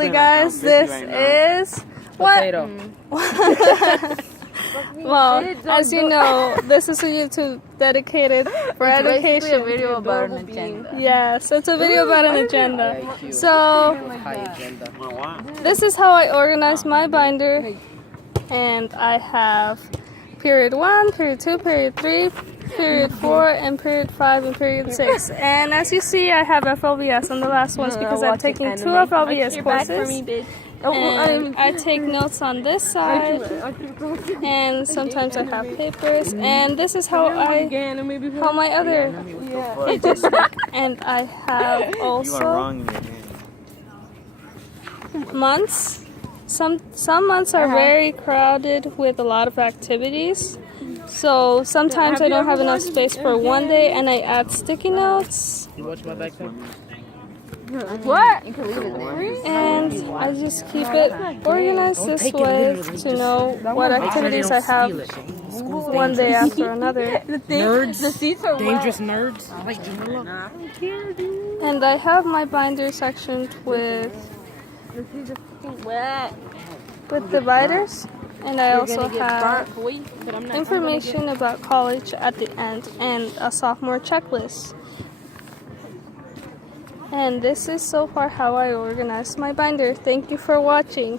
Basically, guys, this is what? Well, as you know, this is a YouTube dedicated for education. A video about an agenda. Yes, it's a video about an agenda. So, this is how I organize my binder. And I have period 1, period 2, period 3, period 4, and period 5, and period 6. And as you see, I have FLVS on the last ones because I'm taking 2 FLVS courses. And I take notes on this side, and sometimes I have papers, and this is how my other pages look. And I have also months. Some months are very crowded with a lot of activities, so sometimes I don't have enough space for one day, and I add sticky notes. You watch my back there? What? And I just keep it organized this way to know what activities I have one day after another. Nerds. The seats are Dangerous nerds. I like Jamila. And I have my binder sectioned with dividers. And I also have information about college at the end and a sophomore checklist. And this is so far how I organize my binder. Thank you for watching.